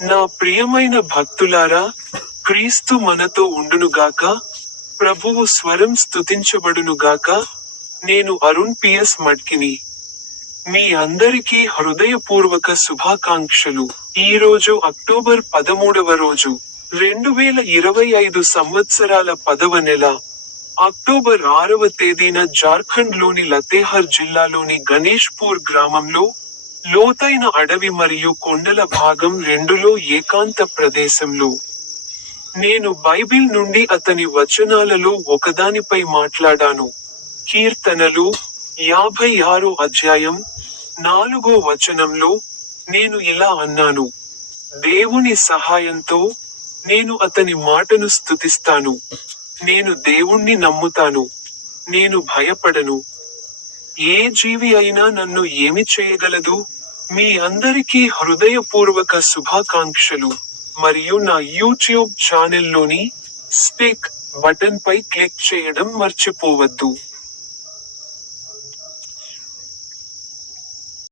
నా ప్రియమైన భక్తులారా క్రీస్తు మనతో ఉండునుగాక ప్రభువు స్వరం స్తుతించబడునుగాక నేను అరుణ్ పిఎస్ మట్కిని. మీ అందరికీ హృదయపూర్వక శుభాకాంక్షలు. ఈ రోజు అక్టోబర్ పదమూడవ రోజు రెండు వేల ఇరవై ఐదు సంవత్సరాల పదవ నెల అక్టోబర్ ఆరవ తేదీన జార్ఖండ్లోని లతేహర్ జిల్లాలోని గణేష్పూర్ గ్రామంలో లోతైన అడవి మరియు కొండల భాగం రెండులో ఏకాంత ప్రదేశంలో. నేను బైబిల్ నుండి అతని వచనాలలో ఒకదానిపై మాట్లాడాను. కీర్తనలు యాభై ఆరు అధ్యాయం నాలుగో వచనంలో నేను ఇలా అన్నాను. దేవుని సహాయంతో నేను అతని మాటను స్తుతిస్తాను. నేను దేవుణ్ణి నమ్ముతాను. నేను భయపడను. ఏ జీవి అయినా నన్ను ఏమి చేయగలదు? మీ అందరికీ హృదయపూర్వక శుభాకాంక్షలు. మరియు నా యూట్యూబ్ ఛానల్లోని స్పీక్ బటన్ పై క్లిక్ చేయడం మర్చిపోవద్దు.